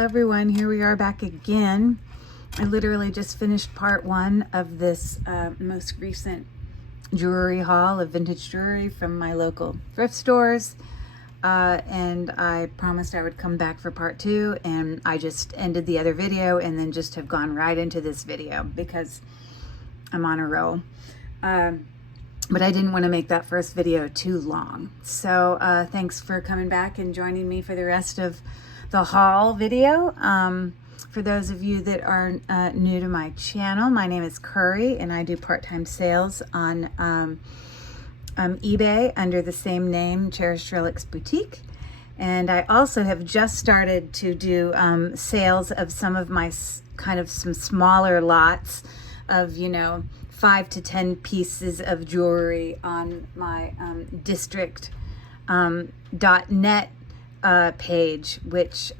Hello everyone, here we are back again. I literally just finished part one of this most recent jewelry haul of vintage jewelry from my local thrift stores. And I promised I would come back for part two, and I just ended the other video and then just have gone right into this video because I'm on a roll. But I didn't want to make that first video too long. So thanks for coming back and joining me for the rest of the haul video. For those of you that are new to my channel, my name is Curry and I do part-time sales on eBay under the same name, Cherished Relics Boutique. And I also have just started to do sales of some of my some smaller lots of, 5 to 10 pieces of jewelry on my district.net page, which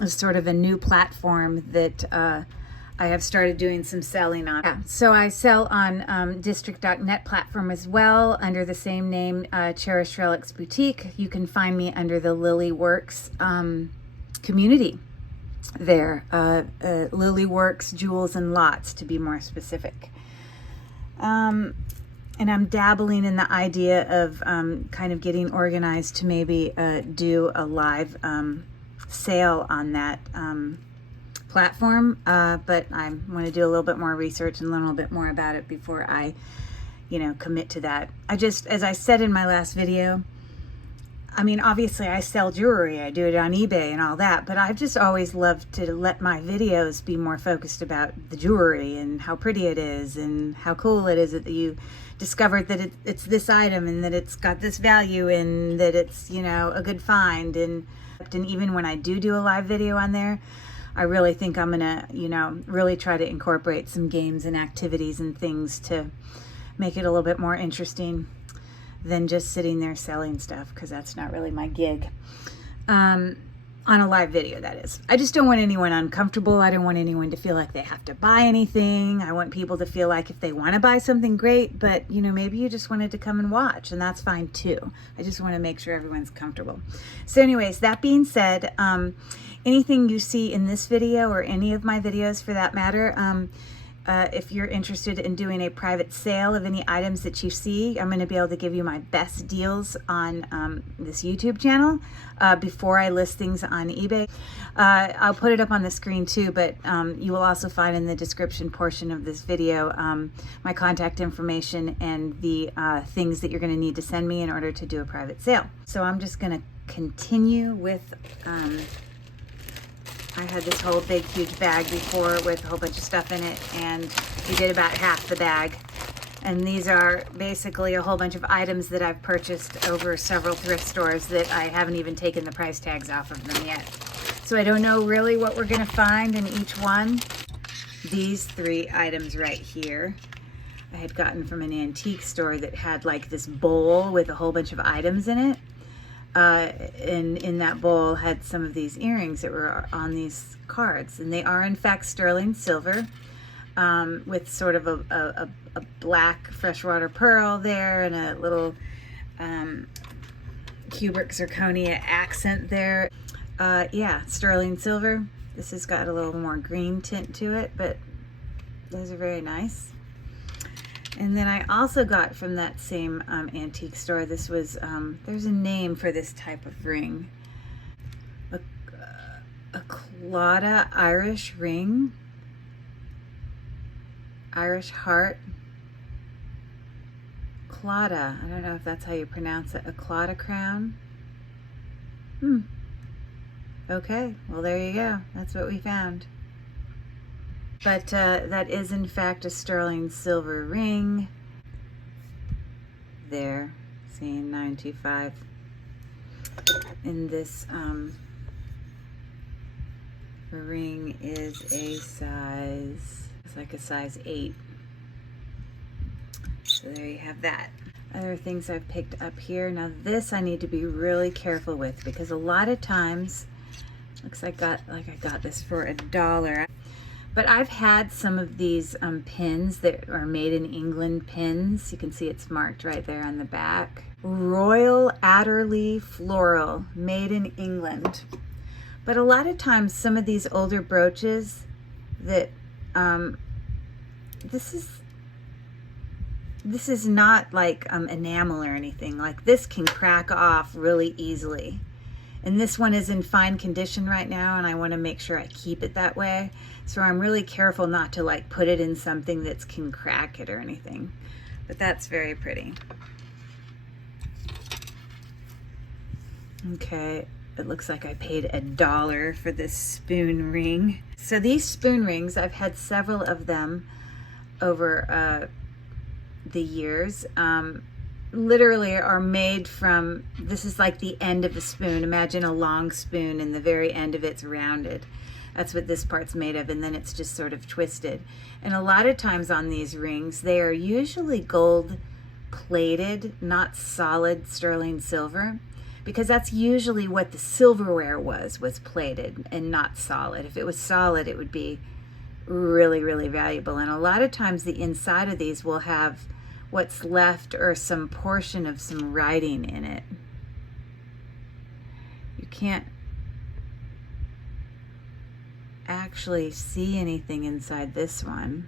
is sort of a new platform that I have started doing some selling on. Yeah, so I sell on district.net platform as well under the same name, Cherished Relics Boutique. You can find me under the Lily Works community there. Lily Works Jewels and Lots, to be more specific. And I'm dabbling in the idea of kind of getting organized to maybe do a live sale on that platform, but I want to do a little bit more research and learn a little bit more about it before I, commit to that. As I said in my last video, I mean, obviously I sell jewelry, I do it on eBay and all that, but I've just always loved to let my videos be more focused about the jewelry and how pretty it is and how cool it is that you discovered that it's this item and that it's got this value and that it's, a good find. And even when I do a live video on there, I really think I'm gonna, really try to incorporate some games and activities and things to make it a little bit more interesting than just sitting there selling stuff, because that's not really my gig. On a live video, that is. I just don't want anyone uncomfortable. I don't want anyone to feel like they have to buy anything. I want people to feel like if they want to buy something, great, but maybe you just wanted to come and watch, and that's fine too. I just want to make sure everyone's comfortable. So anyways, that being said, anything you see in this video or any of my videos for that matter, if you're interested in doing a private sale of any items that you see, I'm going to be able to give you my best deals on this YouTube channel before I list things on eBay. I'll put it up on the screen too, but you will also find in the description portion of this video my contact information and the things that you're going to need to send me in order to do a private sale. So I'm just going to continue with... I had this whole big, huge bag before with a whole bunch of stuff in it, and we did about half the bag. And these are basically a whole bunch of items that I've purchased over several thrift stores that I haven't even taken the price tags off of them yet. So I don't know really what we're gonna find in each one. These 3 items right here, I had gotten from an antique store that had like this bowl with a whole bunch of items in it. And in that bowl had some of these earrings that were on these cards, and they are in fact sterling silver, with sort of a black freshwater pearl there and a little cubic zirconia accent there. Yeah, sterling silver. This has got a little more green tint to it, but those are very nice. And then I also got from that same antique store, this was, there's a name for this type of ring. A Clauda Irish ring. Irish heart. Clauda, I don't know if that's how you pronounce it. A Clauda crown. Okay, well there you go. That's what we found. But that is in fact a sterling silver ring. There, seeing 925. And this ring is a size, it's like a size 8. So there you have that. Other things I've picked up here. Now this I need to be really careful with, because a lot of times, looks like I got this for $1. But I've had some of these pins that are made in England pins. You can see it's marked right there on the back. Royal Adderley Floral, made in England. But a lot of times some of these older brooches that, this is not like enamel or anything. Like this can crack off really easily. And this one is in fine condition right now, and I want to make sure I keep it that way. So I'm really careful not to like put it in something that can crack it or anything. But that's very pretty. Okay, it looks like I paid $1 for this spoon ring. So these spoon rings, I've had several of them over the years. Literally are made from, this is like the end of a spoon. Imagine a long spoon and the very end of it's rounded. That's what this part's made of, and then it's just sort of twisted. And a lot of times on these rings, they are usually gold plated, not solid sterling silver, because that's usually what the silverware was plated and not solid. If it was solid, it would be really, really valuable. And a lot of times the inside of these will have what's left or some portion of some writing in it. You can't actually see anything inside this one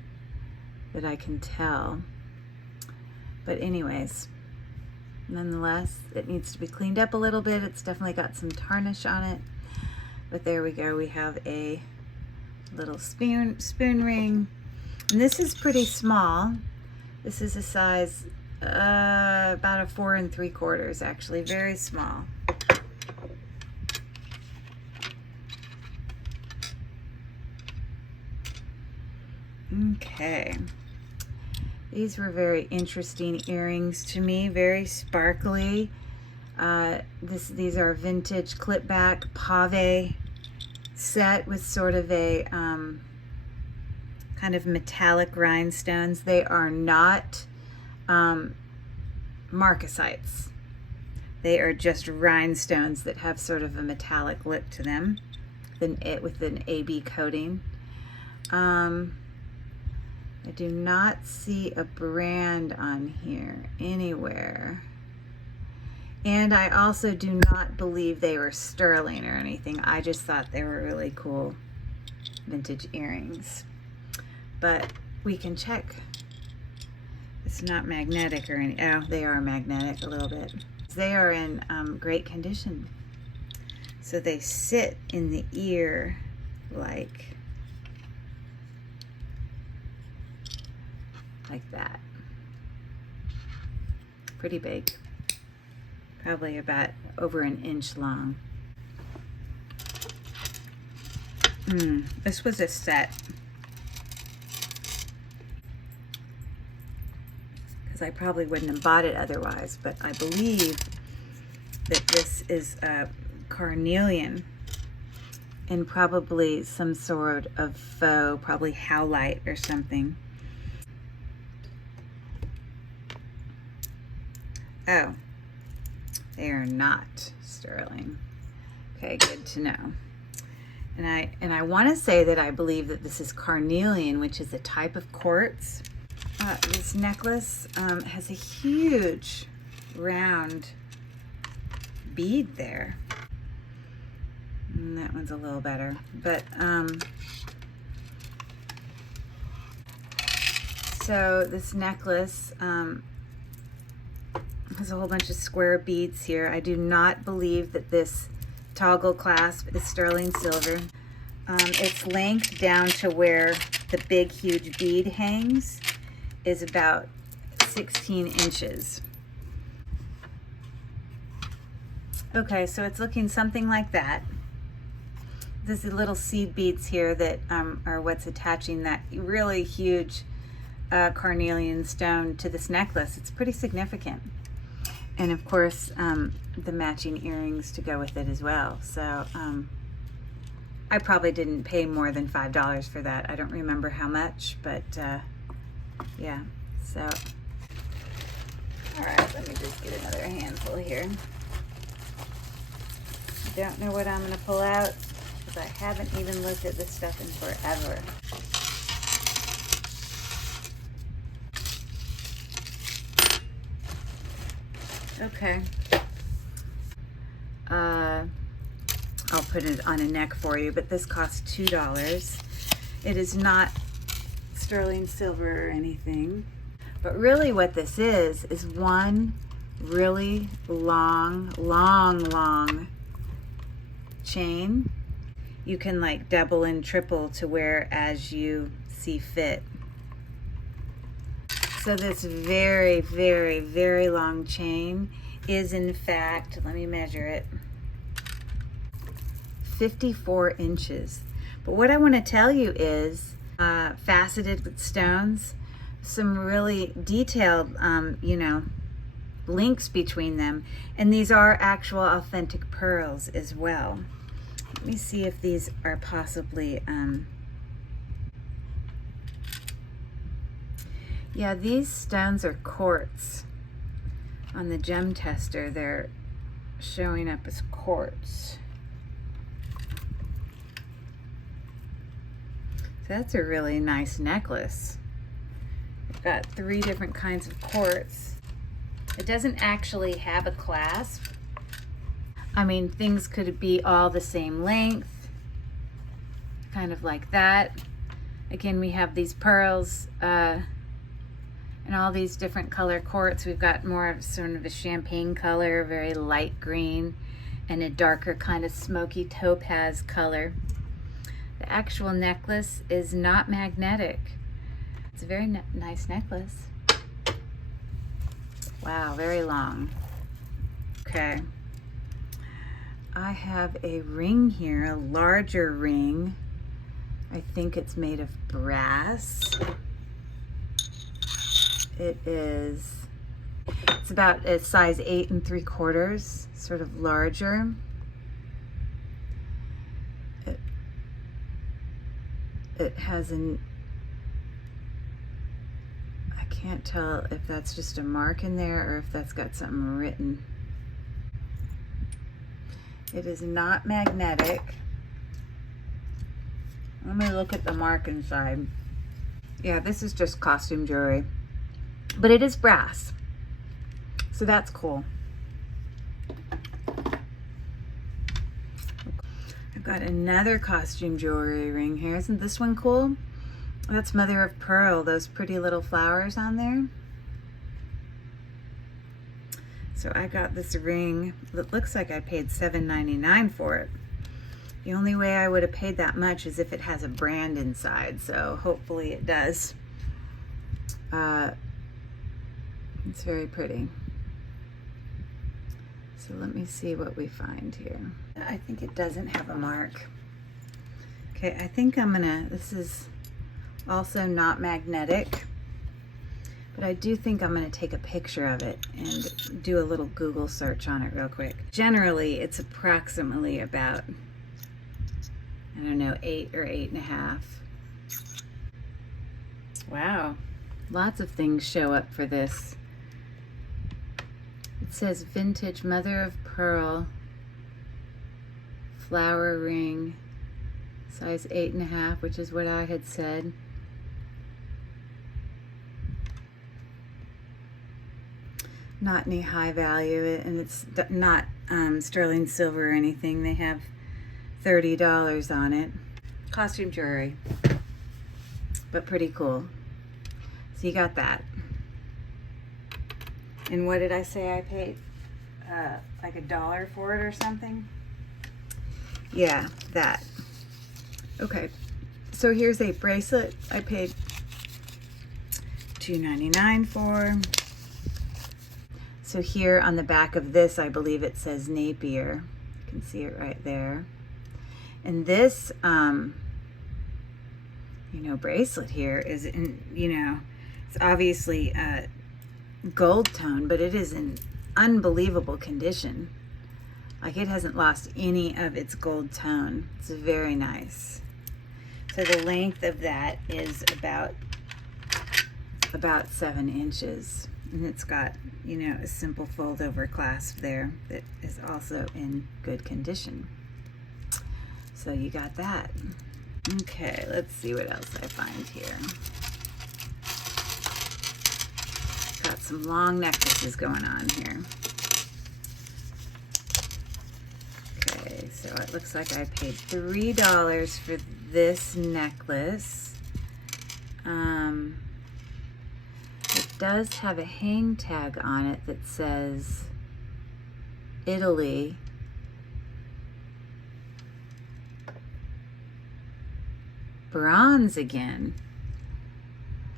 that I can tell. But anyways, nonetheless, it needs to be cleaned up a little bit. It's definitely got some tarnish on it. But there we go. We have a little spoon ring. And this is pretty small. This is a size about a 4 3/4, actually, very small. Okay, these were very interesting earrings to me, very sparkly. These are vintage clip back pave set with sort of a kind of metallic rhinestones. They are not marcasites. They are just rhinestones that have sort of a metallic look to them, with an AB coating. I do not see a brand on here anywhere. And I also do not believe they were sterling or anything. I just thought they were really cool vintage earrings. But we can check. It's not magnetic or any, oh, they are magnetic a little bit. They are in great condition. So they sit in the ear like that. Pretty big. Probably about over an inch long. This was a set. Because I probably wouldn't have bought it otherwise, but I believe that this is a carnelian and probably some sort of faux, probably howlite or something. Oh, they are not sterling. Okay, good to know. And I want to say that I believe that this is carnelian, which is a type of quartz. This necklace has a huge round bead there. And that one's a little better, but so this necklace has a whole bunch of square beads here. I do not believe that this toggle clasp is sterling silver. Its length down to where the big huge bead hangs is about 16 inches. Okay, so it's looking something like that. There's the little seed beads here that are what's attaching that really huge carnelian stone to this necklace. It's pretty significant. And of course, the matching earrings to go with it as well. So I probably didn't pay more than $5 for that. I don't remember how much, but yeah, so. All right, let me just get another handful here. I don't know what I'm gonna pull out because I haven't even looked at this stuff in forever. Okay. I'll put it on a neck for you, but this costs $2. It is not sterling silver or anything. But really what this is one really long chain. You can like double and triple to wear as you see fit. So this very, very, very long chain is in fact, let me measure it, 54 inches. But what I want to tell you is faceted with stones, some really detailed, you know, links between them. And these are actual authentic pearls as well. Let me see if these are possibly, yeah, these stones are quartz. On the gem tester, they're showing up as quartz. So that's a really nice necklace. I've got 3 different kinds of quartz. It doesn't actually have a clasp. I mean, things could be all the same length, kind of like that. Again, we have these pearls and all these different color quartz. We've got more of sort of a champagne color, very light green, and a darker kind of smoky topaz color. The actual necklace is not magnetic. It's a very nice necklace. Wow, very long. Okay. I have a ring here, a larger ring. I think it's made of brass. It's about a size 8 3/4, sort of larger. It has I can't tell if that's just a mark in there or if that's got something written. It is not magnetic. Let me look at the mark inside. Yeah, this is just costume jewelry, but it is brass, so that's cool. I've got another costume jewelry ring here. Isn't this one cool? That's mother of pearl, those pretty little flowers on there. So I got this ring that looks like I paid $7.99 for it. The only way I would have paid that much is if it has a brand inside, so hopefully it does. It's very pretty. So let me see what we find here. I think it doesn't have a mark. Okay, I think I'm gonna, this is also not magnetic, but I do think I'm gonna take a picture of it and do a little Google search on it real quick. Generally, it's approximately about, I don't know, 8 or 8.5. Wow, lots of things show up for this. It says vintage mother of pearl, flower ring, size 8.5, which is what I had said. Not any high value, and it's not sterling silver or anything. They have $30 on it. Costume jewelry, but pretty cool. So you got that. And what did I say I paid? Like $1 for it or something? Yeah, that. Okay, so here's a bracelet I paid $2.99 for. So here on the back of this, I believe it says Napier. You can see it right there. And this, you know, bracelet here is in, you know, it's obviously gold tone, but it is in unbelievable condition. Like, it hasn't lost any of its gold tone. It's very nice. So the length of that is about 7 inches. And it's got, you know, a simple fold over clasp there that is also in good condition. So you got that. Okay, let's see what else I find here. Got some long necklaces going on here. Okay, so it looks like I paid $3 for this necklace. It does have a hang tag on it that says Italy. Bronze again.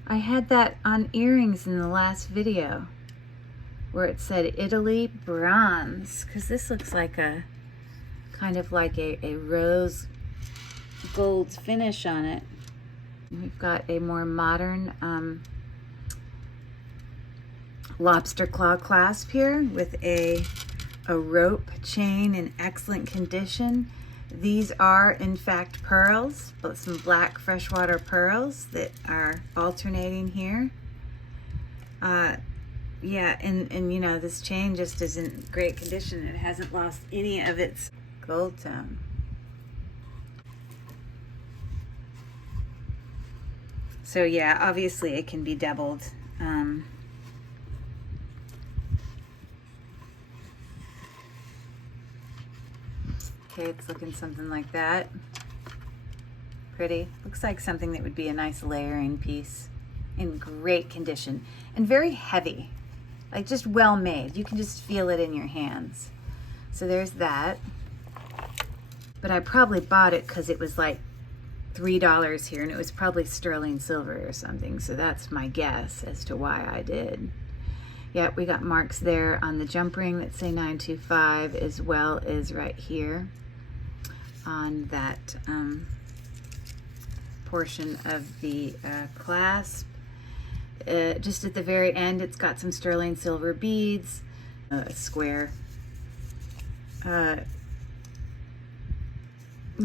I had that on earrings in the last video where it said Italy bronze, because this looks like a kind of like a rose gold finish on it. We've got a more modern lobster claw clasp here with a rope chain in excellent condition. These are in fact pearls, but some black freshwater pearls that are alternating here. Yeah, and you know, this chain just is in great condition. It hasn't lost any of its gold tone. So yeah, obviously it can be doubled. Okay, it's looking something like that. Pretty. Looks like something that would be a nice layering piece. In great condition. And very heavy. Like just well made. You can just feel it in your hands. So there's that. But I probably bought it because it was like $3 here, and it was probably sterling silver or something. So that's my guess as to why I did. Yeah, we got marks there on the jump ring that say 925, as well as right here on that portion of the clasp. Just at the very end, it's got some sterling silver beads, a square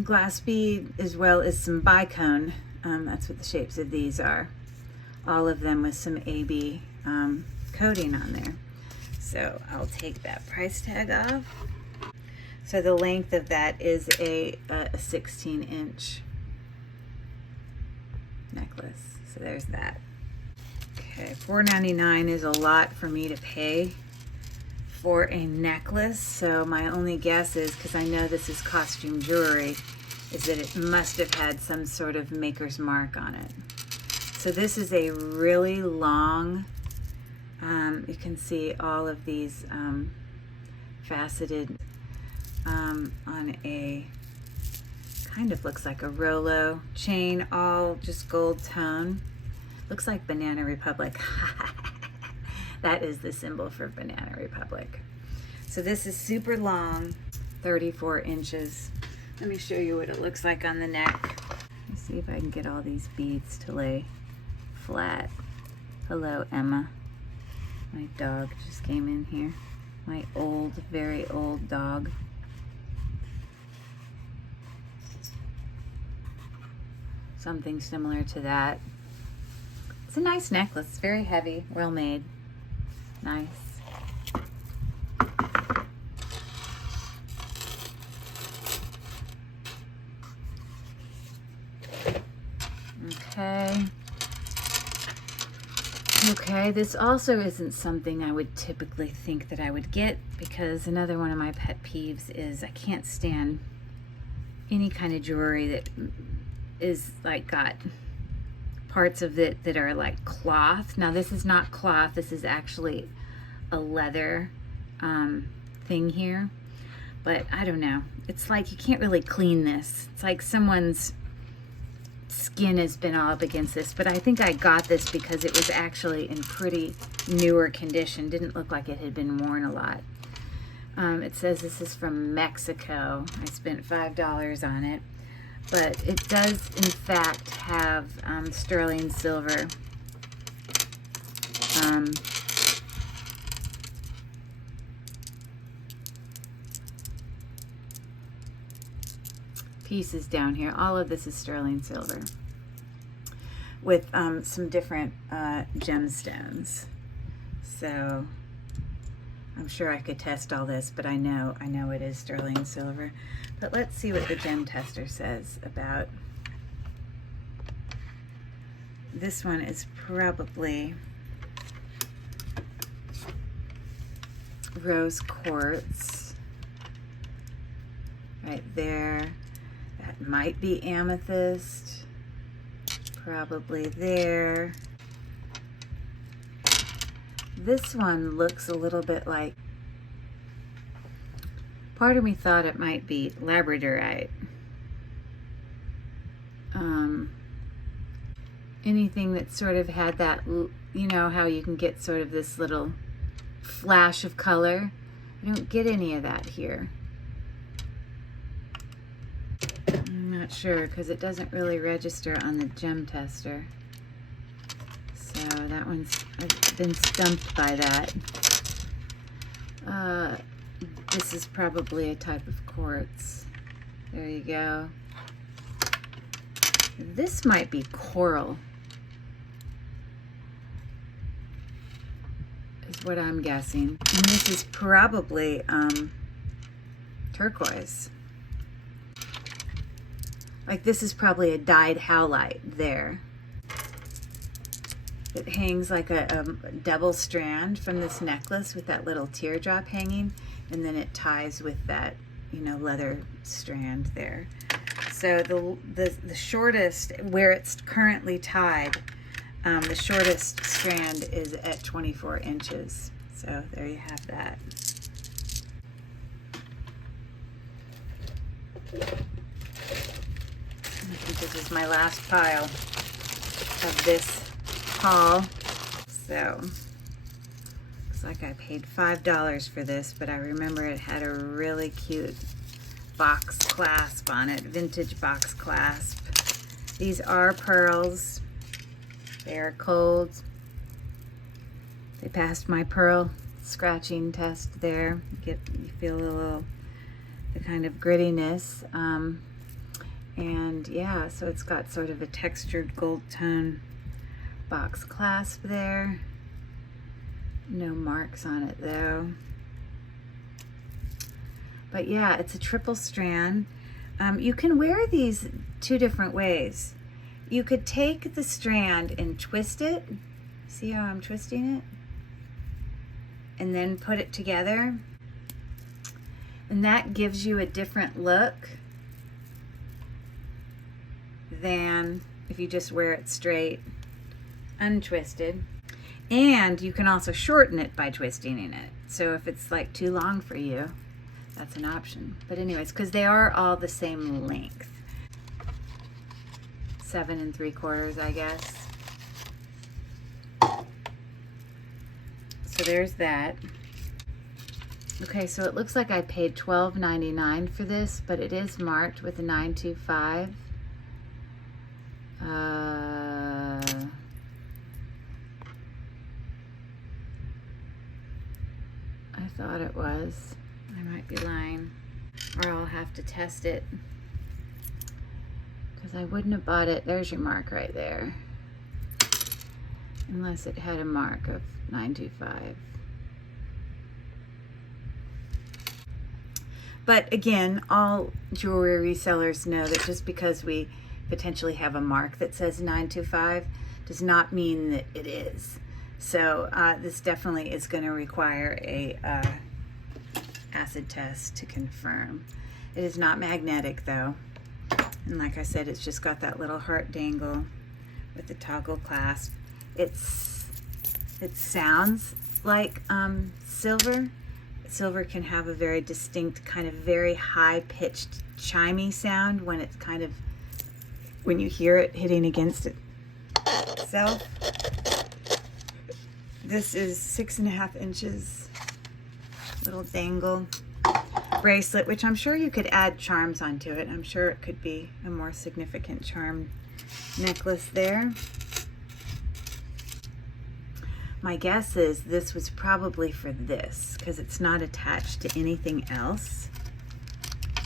glass bead, as well as some bicone. That's what the shapes of these are. All of them with some AB coating on there. So I'll take that price tag off. So the length of that is a 16-inch necklace. So there's that. Okay, $4.99 is a lot for me to pay for a necklace. So my only guess is, because I know this is costume jewelry, is that it must have had some sort of maker's mark on it. So this is a really long, you can see all of these faceted on a kind of looks like a Rolo chain, all just gold tone. Looks like Banana Republic. That is the symbol for Banana Republic. So this is super long, 34 inches. Let me show you what it looks like on the neck. Let's see if I can get all these beads to lay flat. Hello, Emma. My dog just came in here. My old, very old dog. Something similar to that. It's a nice necklace. It's very heavy, well made. Nice. Okay. Okay, this also isn't something I would typically think that I would get, because another one of my pet peeves is I can't stand any kind of jewelry that is like got parts of it that are like cloth. Now this is not cloth, this is actually a leather thing here, but I don't know. It's like you can't really clean this. It's like someone's skin has been all up against this, but I think I got this because it was actually in pretty newer condition. Didn't look like it had been worn a lot. It says this is from Mexico. I spent $5 on it, but it does in fact have sterling silver pieces down here. All of this is sterling silver with some different gemstones. So I'm sure I could test all this, but I know it is sterling silver. But let's see what the gem tester says about this one. Is probably rose quartz. right there. That might be amethyst, probably there. This one looks a little bit like, part of me thought it might be labradorite. Anything that sort of had that, you know how you can get sort of this little flash of color. I don't get any of that here. I'm not sure because it doesn't really register on the gem tester. So that one's, I've been stumped by that. This is probably a type of quartz. There you go. This might be coral, is what I'm guessing. And this is probably turquoise. Like this is probably a dyed howlite there. It hangs like a double strand from this necklace with that little teardrop hanging, and then it ties with that, you know, leather strand there. So the shortest, where it's currently tied, the shortest strand is at 24 inches. So there you have that. I think this is my last pile of this haul. So looks like I paid $5 for this, but I remember it had a really cute box clasp on it, vintage box clasp. These are pearls. They are cold. They passed my pearl scratching test there. You feel the kind of grittiness. And yeah, so it's got sort of a textured gold tone box clasp there. No marks on it though. But yeah, it's a triple strand. You can wear these two different ways. You could take the strand and twist it. See how I'm twisting it? And then put it together. And that gives you a different look than if you just wear it straight, untwisted. And you can also shorten it by twisting in it. So if it's like too long for you, that's an option. But anyways, because they are all the same length. 7 3/4, I guess. So there's that. Okay, so it looks like I paid $12.99 for this, but it is marked with a 925. I thought it was. I might be lying, or I'll have to test it, because I wouldn't have bought it. There's your mark right there, unless it had a mark of 925. But again, all jewelry resellers know that just because we potentially have a mark that says 925 does not mean that it is. So this definitely is going to require a acid test to confirm. It is not magnetic though, and like I said, it's just got that little heart dangle with the toggle clasp. It sounds like silver. Silver can have a very distinct kind of very high-pitched chimey sound when it's kind of, when you hear it hitting against itself. This is 6.5 inches, little dangle bracelet, which I'm sure you could add charms onto it. I'm sure it could be a more significant charm necklace there. My guess is this was probably for this, because it's not attached to anything else.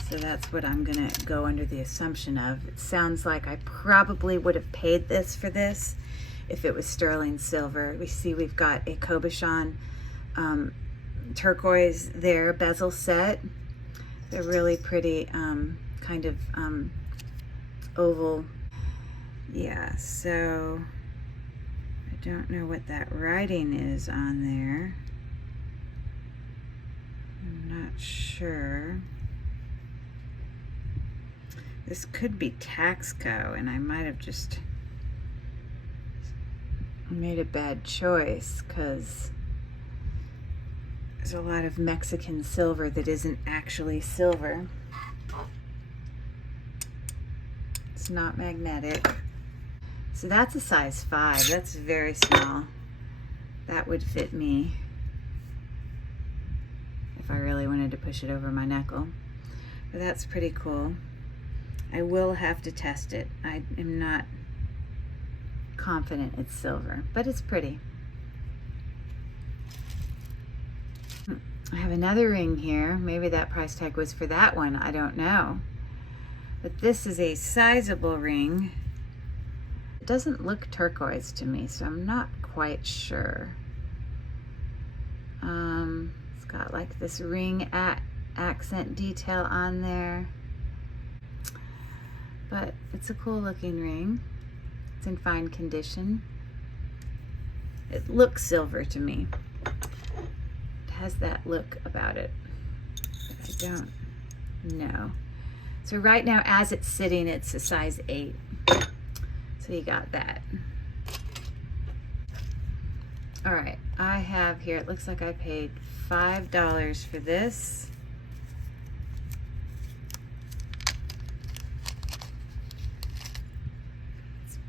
So that's what I'm gonna go under the assumption of. It sounds like I probably would have paid this for this if it was sterling silver. We see we've got a Cabochon turquoise there, bezel set. They're really pretty, kind of oval. Yeah, so I don't know what that writing is on there. I'm not sure. This could be Taxco, and I might have just made a bad choice because there's a lot of Mexican silver that isn't actually silver. It's not magnetic. So that's a size 5. That's very small. That would fit me if I really wanted to push it over my knuckle. But that's pretty cool. I will have to test it. I am not confident it's silver, but it's pretty. I have another ring here. Maybe that price tag was for that one. I don't know. But this is a sizable ring. It doesn't look turquoise to me, so I'm not quite sure. It's got like this ring accent detail on there. But it's a cool looking ring. It's in fine condition. It looks silver to me. It has that look about it. I don't know. So right now, as it's sitting, it's a size 8. So you got that. All right, I have here, it looks like I paid $5 for this.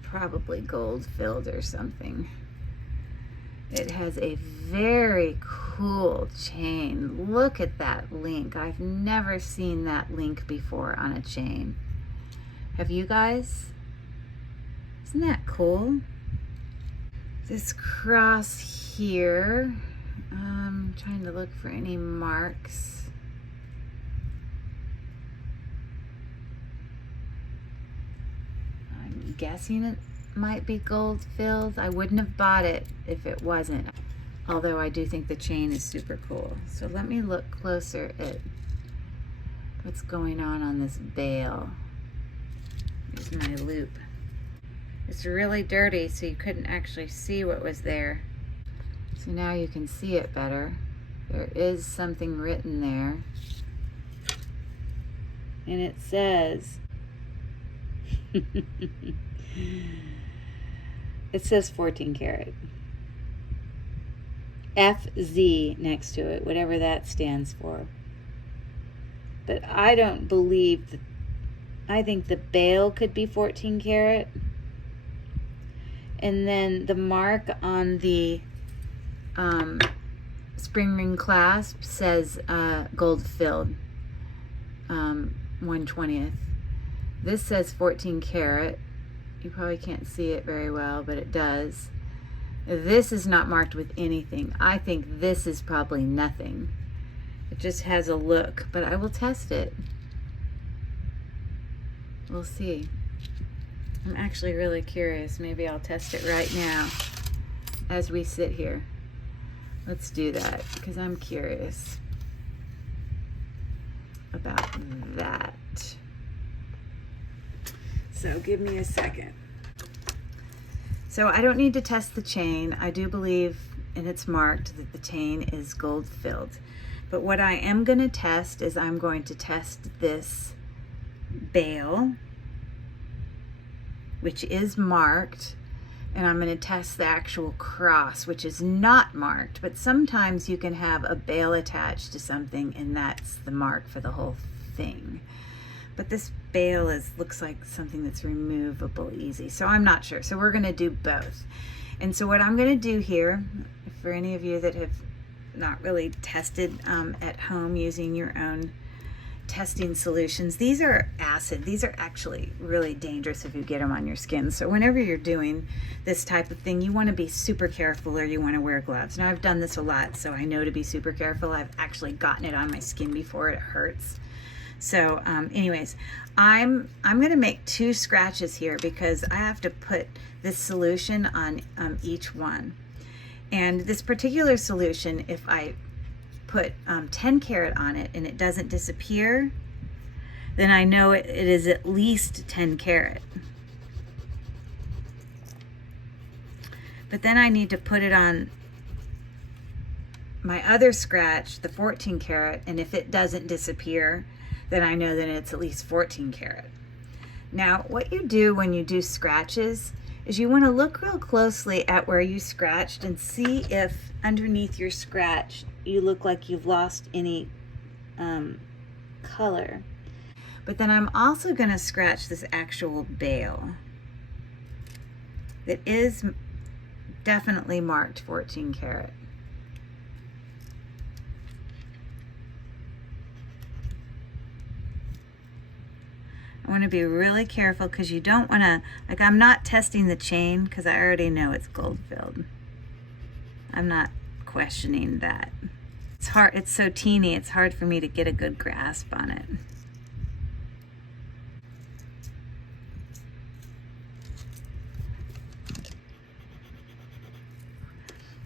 Probably gold filled or something. It has a very cool chain. Look at that link. I've never seen that link before on a chain. Have you guys? Isn't that cool? This cross here, I'm trying to look for any marks. I'm guessing it might be gold filled. I wouldn't have bought it if it wasn't, although I do think the chain is super cool. So let me look closer at what's going on this bail. Here's my loop. It's really dirty, so you couldn't actually see what was there. So now you can see it better. There is something written there. And it says, it says 14 karat. FZ next to it, whatever that stands for. But I don't believe that. I think the bail could be 14 karat. And then the mark on the spring ring clasp says gold filled, 1/20. This says 14 karat. You probably can't see it very well, but it does. This is not marked with anything. I think this is probably nothing. It just has a look, but I will test it. We'll see. I'm actually really curious. Maybe I'll test it right now as we sit here. Let's do that because I'm curious about that. So give me a second. So I don't need to test the chain. I do believe, and it's marked, that the chain is gold filled. But what I am going to test is I'm going to test this bail, which is marked, and I'm going to test the actual cross, which is not marked. But sometimes you can have a bail attached to something and that's the mark for the whole thing. But this bail looks like something that's removable easy, so I'm not sure. So we're going to do both. And so what I'm going to do here, for any of you that have not really tested at home using your own testing solutions, these are acid. These are actually really dangerous if you get them on your skin. So whenever you're doing this type of thing, you want to be super careful, or you want to wear gloves. Now I've done this a lot, so I know to be super careful. I've actually gotten it on my skin before. It hurts. So anyways, I'm going to make 2 scratches here because I have to put this solution on each one. And this particular solution, if I put 10 karat on it and it doesn't disappear, then I know it is at least 10 karat. But then I need to put it on my other scratch, the 14 karat, and if it doesn't disappear, then I know that it's at least 14 karat. Now, what you do when you do scratches is you want to look real closely at where you scratched and see if underneath your scratch you look like you've lost any color. But then I'm also going to scratch this actual bail that is definitely marked 14 karat. I want to be really careful because you don't want to, like, I'm not testing the chain because I already know it's gold filled. I'm not questioning that. It's hard, it's so teeny, it's hard for me to get a good grasp on it.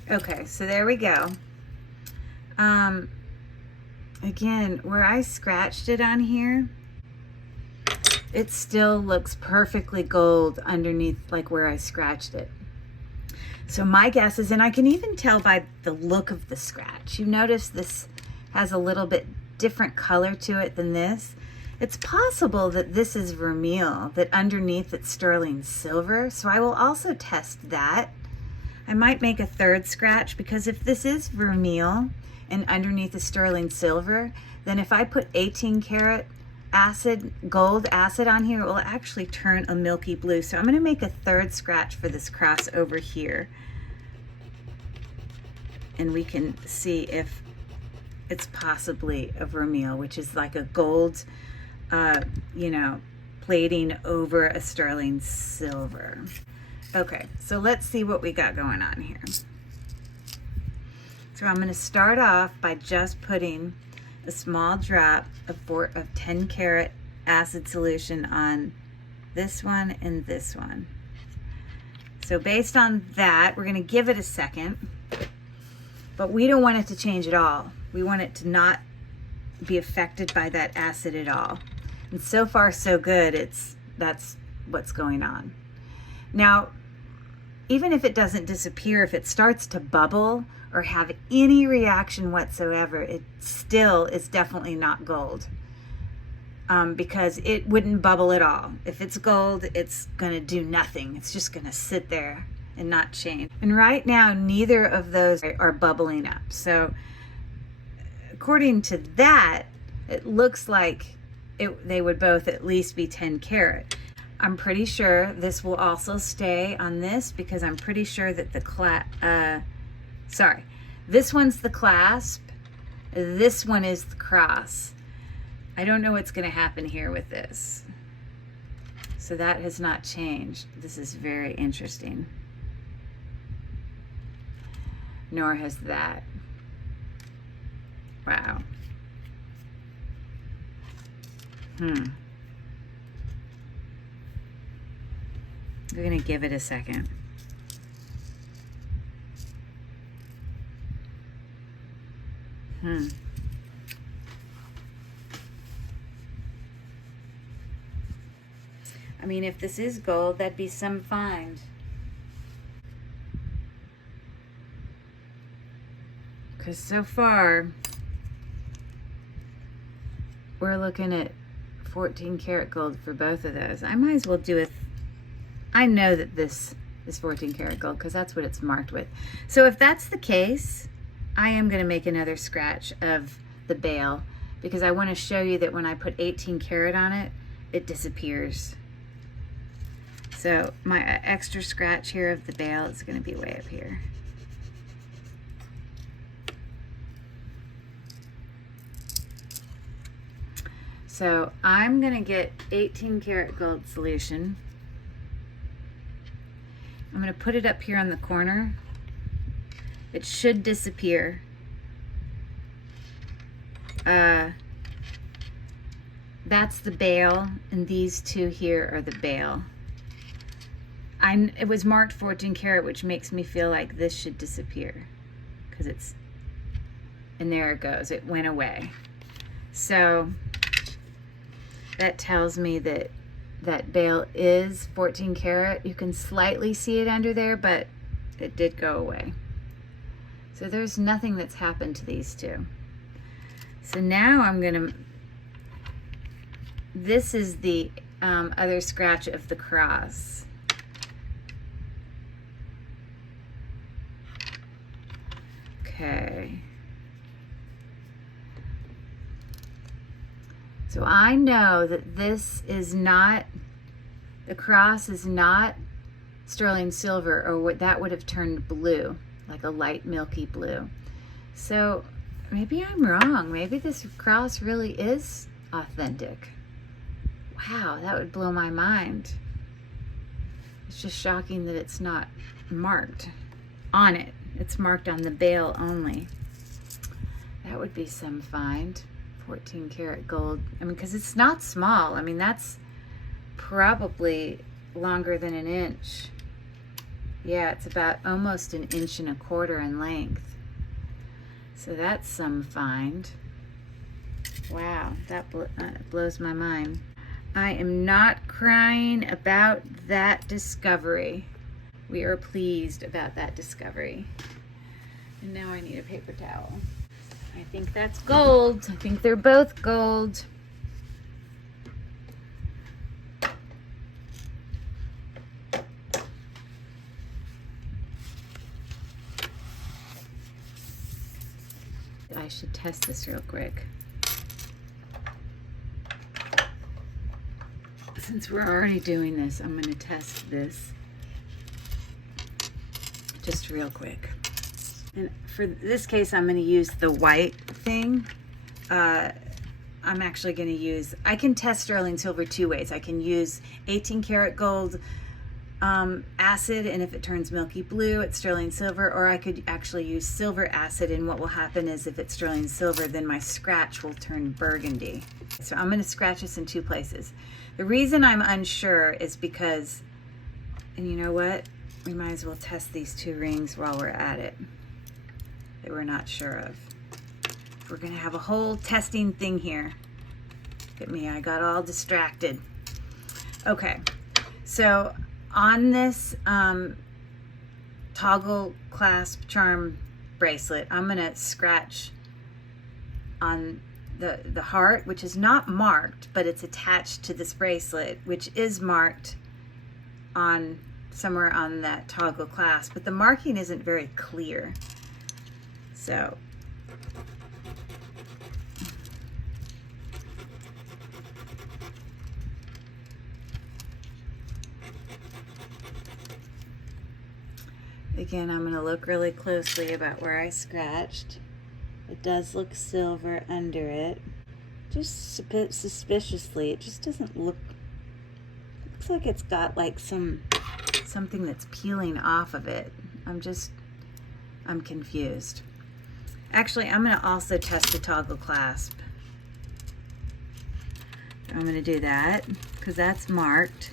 Okay, so there we go. Again, where I scratched it on here, it still looks perfectly gold underneath, like where I scratched it. So my guess is, and I can even tell by the look of the scratch, you notice this has a little bit different color to it than this. It's possible that this is vermeil, that underneath it's sterling silver. So I will also test that. I might make a third scratch, because if this is vermeil and underneath is sterling silver, then if I put 18 karat gold acid on here, it will actually turn a milky blue. So I'm going to make a third scratch for this cross over here, and we can see if it's possibly a vermeil, which is like a gold, you know, plating over a sterling silver. Okay, so let's see what we got going on here. So I'm going to start off by just putting a small drop of 10 karat acid solution on this one and this one. So based on that, we're going to give it a second, but we don't want it to change at all. We want it to not be affected by that acid at all. And so far so good, that's what's going on. Now, even if it doesn't disappear, if it starts to bubble or have any reaction whatsoever, it still is definitely not gold, because it wouldn't bubble at all. If it's gold, it's gonna do nothing. It's just gonna sit there and not change. And right now, neither of those are bubbling up. So according to that, it looks like they would both at least be 10 karat. I'm pretty sure this will also stay on this, because I'm pretty sure that this one's the clasp, this one is the cross. I don't know what's going to happen here with this. So that has not changed. This is very interesting. Nor has that. Wow. We're going to give it a second. I mean, if this is gold, that'd be some find. Because so far, we're looking at 14 karat gold for both of those. I might as well do it. I know that this is 14 karat gold because that's what it's marked with. So if that's the case, I am going to make another scratch of the bail, because I want to show you that when I put 18 karat on it, it disappears. So my extra scratch here of the bail is going to be way up here. So I'm going to get 18 karat gold solution. I'm going to put it up here on the corner. It should disappear. That's the bail, and these two here are the bail. It was marked 14 karat, which makes me feel like this should disappear, because it's, and there it goes, it went away. So that tells me that that bail is 14 karat. You can slightly see it under there, but it did go away. So there's nothing that's happened to these two. So now I'm gonna, this is the other scratch of the cross. Okay. So I know that this is not, the cross is not sterling silver, or what that would have turned blue, like a light milky blue. So maybe I'm wrong. Maybe this cross really is authentic. Wow, that would blow my mind. It's just shocking that it's not marked on it. It's marked on the bail only. That would be some find. 14 karat gold. I mean, because it's not small. I mean, that's probably longer than an inch. Yeah, it's about almost 1.25 inches in length. So that's some find. Wow, that blows my mind. I am not crying about that discovery. We are pleased about that discovery. And now I need a paper towel. I think that's gold. I think they're both gold. I should test this real quick. Since we're already doing this, I'm going to test this just real quick. And for this case, I'm going to use the white thing. I'm actually going to use, I can test sterling silver 2 ways. I can use 18 karat gold acid, and if it turns milky blue, it's sterling silver, or I could actually use silver acid, and what will happen is if it's sterling silver, then my scratch will turn burgundy. So I'm going to scratch this in 2 places. The reason I'm unsure is because, and you know what? We might as well test these 2 rings while we're at it that we're not sure of. We're going to have a whole testing thing here. Look at me, I got all distracted. Okay, so on this toggle clasp charm bracelet, I'm going to scratch on the heart, which is not marked, but it's attached to this bracelet, which is marked on somewhere on that toggle clasp, but the marking isn't very clear. So again, I'm going to look really closely about where I scratched. It does look silver under it. Just suspiciously, it just doesn't look, looks like it's got like something that's peeling off of it. I'm confused. Actually, I'm going to also test the toggle clasp. I'm going to do that because that's marked.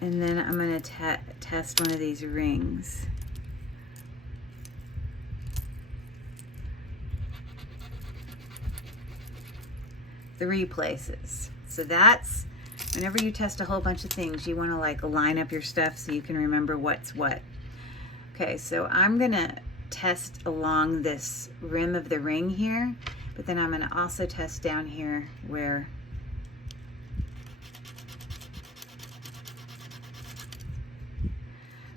And then I'm going to test one of these rings. 3 places. So that's, whenever you test a whole bunch of things, you want to like line up your stuff so you can remember what's what. Okay, so I'm going to test along this rim of the ring here, but then I'm going to also test down here where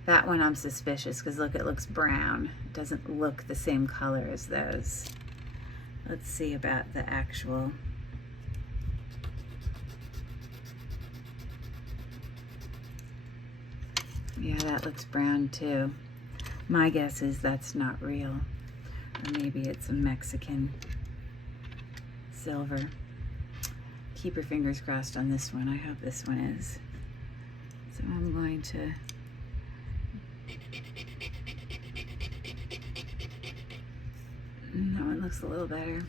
that one I'm suspicious because look, it looks brown. It doesn't look the same color as those. Let's see about the actual. Yeah, that looks brown too. My guess is that's not real. Or maybe it's a Mexican silver. Keep your fingers crossed on this one. I hope this one is. So I'm going to that one looks a little better.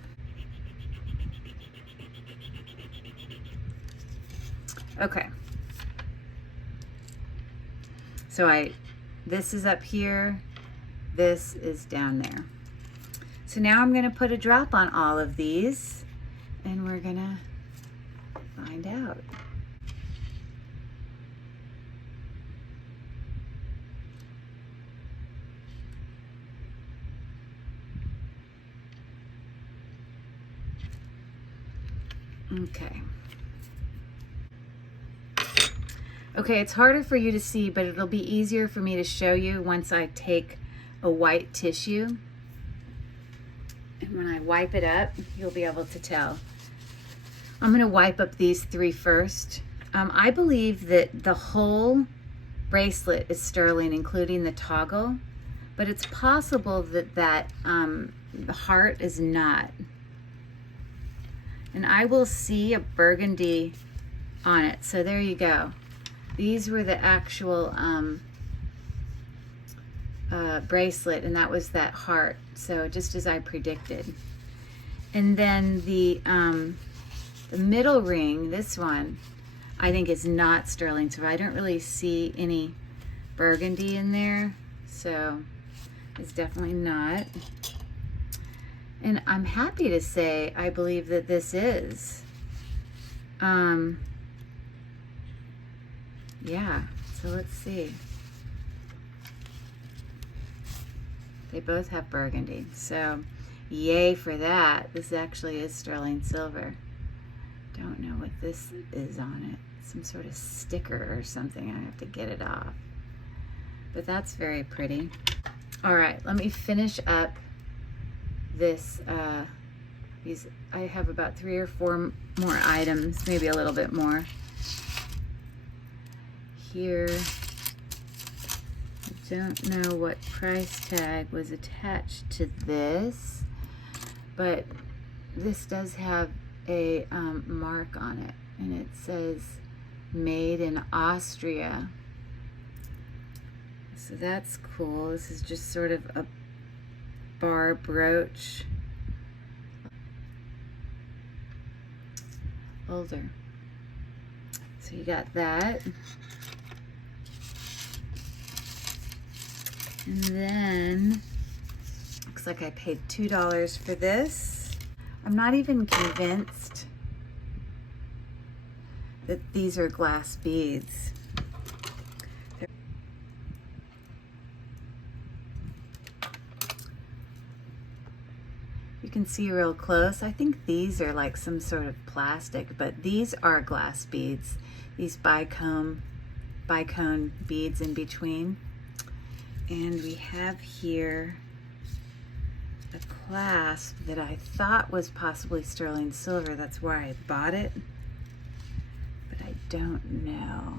Okay. So this is up here, this is down there. So now I'm gonna put a drop on all of these and we're gonna find out. Okay. Okay, it's harder for you to see, but it'll be easier for me to show you once I take a white tissue. And when I wipe it up, you'll be able to tell. I'm gonna wipe up these 3 first. I believe that the whole bracelet is sterling, including the toggle, but it's possible that the heart is not. And I will see a burgundy on it. So there you go. These were the actual bracelet, and that was that heart. So just as I predicted. And then the middle ring, this one, I think is not sterling silver. I don't really see any burgundy in there, so it's definitely not. And I'm happy to say I believe that this is. Yeah, so let's see. They both have burgundy, so yay for that. This actually is sterling silver. Don't know what this is on it. Some sort of sticker or something. I have to get it off. But that's very pretty. All right, let me finish up this. I have about 3 or 4 more items, maybe a little bit more. Here, I don't know what price tag was attached to this, but this does have a mark on it, and it says made in Austria. So that's cool. This is just sort of a bar brooch. Older. So you got that. And then, looks like I paid $2 for this. I'm not even convinced that these are glass beads. You can see real close. I think these are like some sort of plastic, but these are glass beads. These bicone beads in between. And we have here a clasp that I thought was possibly sterling silver. That's why I bought it, but I don't know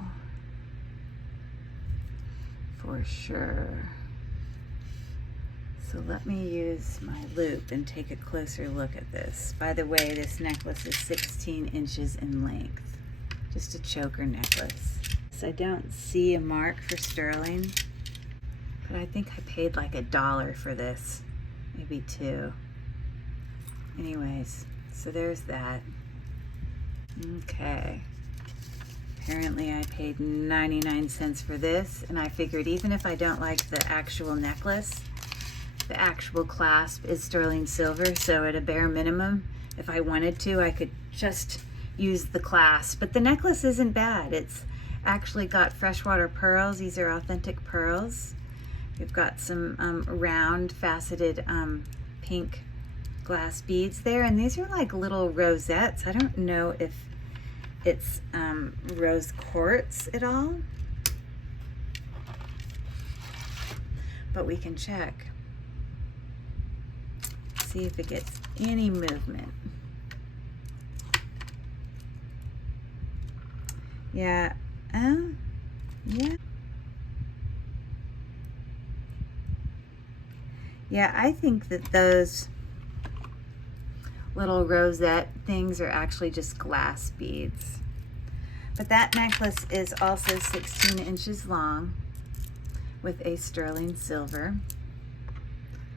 for sure. So let me use my loop and take a closer look at this. By the way, this necklace is 16 inches in length. Just a choker necklace. So I don't see a mark for sterling, but I think I paid like $1 for this, maybe $2. Anyways, so there's that. Okay. Apparently I paid 99 cents for this, and I figured even if I don't like the actual necklace, the actual clasp is sterling silver, so at a bare minimum, if I wanted to, I could just use the clasp. But the necklace isn't bad. It's actually got freshwater pearls. These are authentic pearls. We've got some round faceted pink glass beads there, and these are like little rosettes. I don't know if it's rose quartz at all, but we can check. See if it gets any movement. Yeah, yeah. Yeah, I think that those little rosette things are actually just glass beads. But that necklace is also 16 inches long with a sterling silver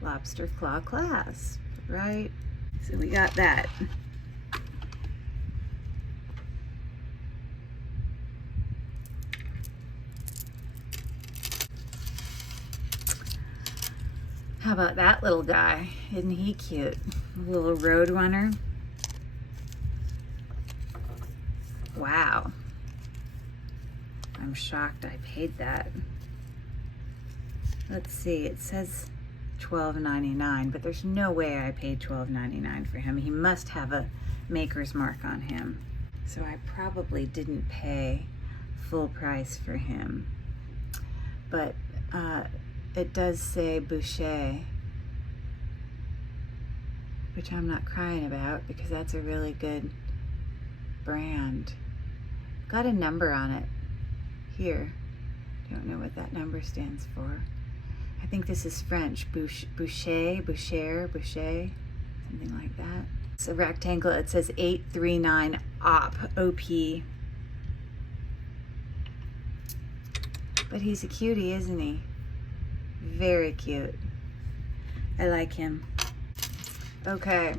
lobster claw clasp, right? So we got that. How about that little guy? Isn't he cute? A little road runner. Wow. I'm shocked I paid that. Let's see, it says $12.99, but there's no way I paid $12.99 for him. He must have a maker's mark on him. So I probably didn't pay full price for him. But it does say Boucher, which I'm not crying about because that's a really good brand. Got a number on it here. Don't know what that number stands for. I think this is French. Boucher, something like that. It's a rectangle. It says 839 OP. But he's a cutie, isn't he? Very cute. I like him. Okay.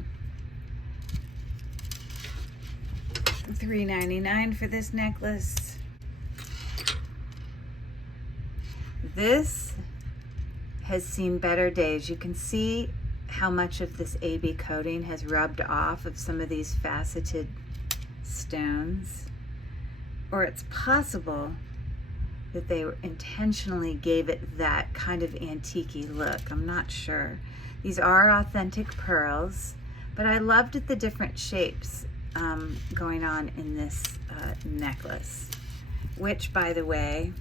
$3.99 for this necklace. This has seen better days. You can see how much of this AB coating has rubbed off of some of these faceted stones. Or it's possible that they intentionally gave it that kind of antique-y look. I'm not sure. These are authentic pearls, but I loved the different shapes going on in this necklace, which, by the way,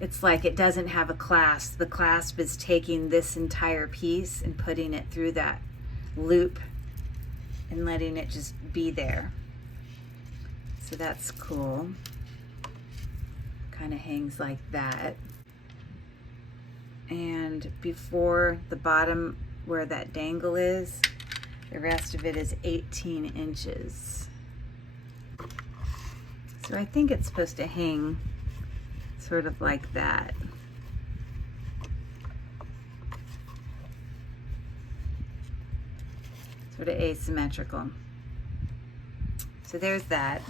it's like it doesn't have a clasp. The clasp is taking this entire piece and putting it through that loop and letting it just be there. So that's cool. Kind of hangs like that. And before the bottom where that dangle is, the rest of it is 18 inches. So I think it's supposed to hang sort of like that. Sort of asymmetrical. So there's that.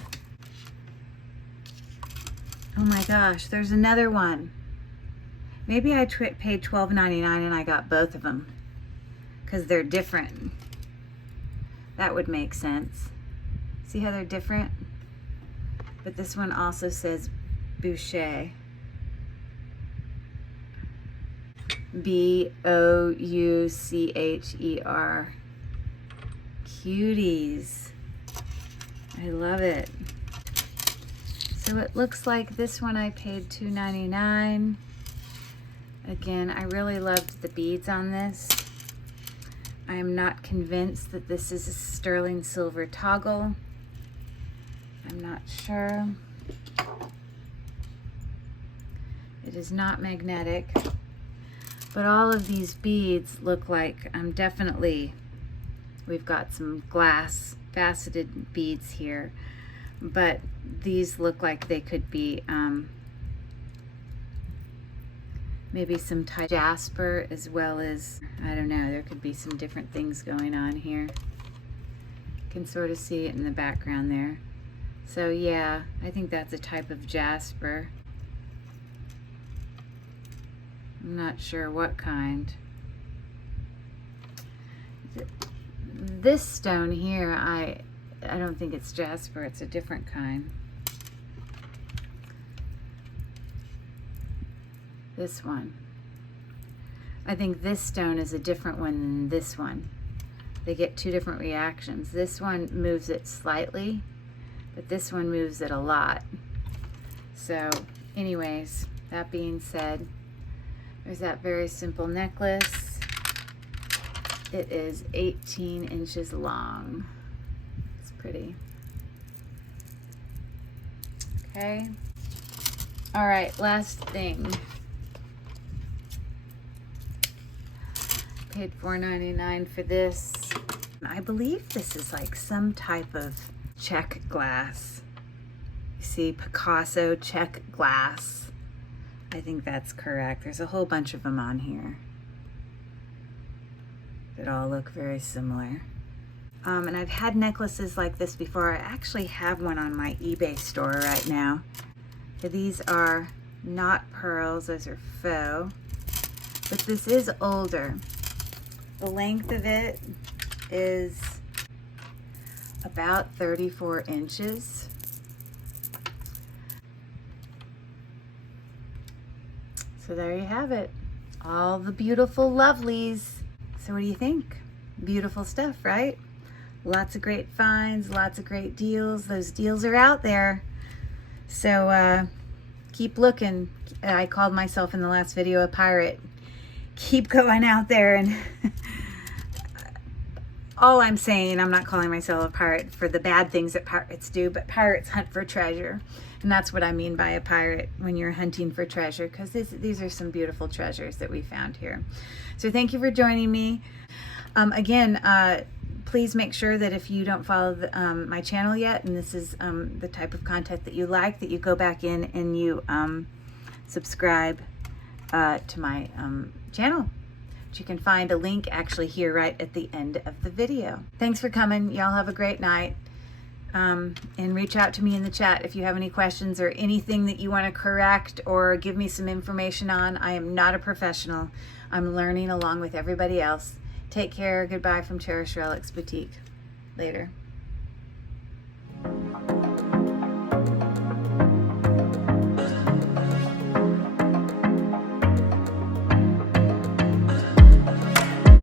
Oh my gosh, there's another one. Maybe I paid $12.99 and I got both of them because they're different. That would make sense. See how they're different? But this one also says Boucher. Boucher. Cuties. I love it. So it looks like this one I paid $2.99. Again, I really loved the beads on this. I am not convinced that this is a sterling silver toggle. I'm not sure. It is not magnetic, but all of these beads look like we've got some glass faceted beads here, but these look like they could be maybe some type of jasper, as well as, I don't know, there could be some different things going on here. You can sort of see it in the background there. So yeah, I think that's a type of jasper. I'm not sure what kind. This stone here, I don't think it's jasper, it's a different kind. This one. I think this stone is a different one than this one. They get two different reactions. This one moves it slightly, but this one moves it a lot. So anyways, that being said, there's that very simple necklace. It is 18 inches long. It's pretty. Okay. All right, last thing. Paid $4.99 for this. I believe this is like some type of check glass. You see, Picasso check glass. I think that's correct. There's a whole bunch of them on here that all look very similar. And I've had necklaces like this before. I actually have one on my eBay store right now. So these are not pearls, those are faux. But this is older. The length of it is about 34 inches. So there you have it. All the beautiful lovelies. So what do you think? Beautiful stuff, right? Lots of great finds, lots of great deals. Those deals are out there. So keep looking. I called myself in the last video a pirate. Keep going out there, and all I'm saying, I'm not calling myself a pirate for the bad things that pirates do, but pirates hunt for treasure. And that's what I mean by a pirate when you're hunting for treasure, because these are some beautiful treasures that we found here. So thank you for joining me. Again, please make sure that if you don't follow my channel yet, and this is the type of content that you like, that you go back in and you subscribe to my channel. You can find a link actually here right at the end of the video. Thanks for coming. Y'all have a great night. And reach out to me in the chat if you have any questions or anything that you want to correct or give me some information on. I am not a professional. I'm learning along with everybody else. Take care. Goodbye from Cherished Relics Boutique. Later.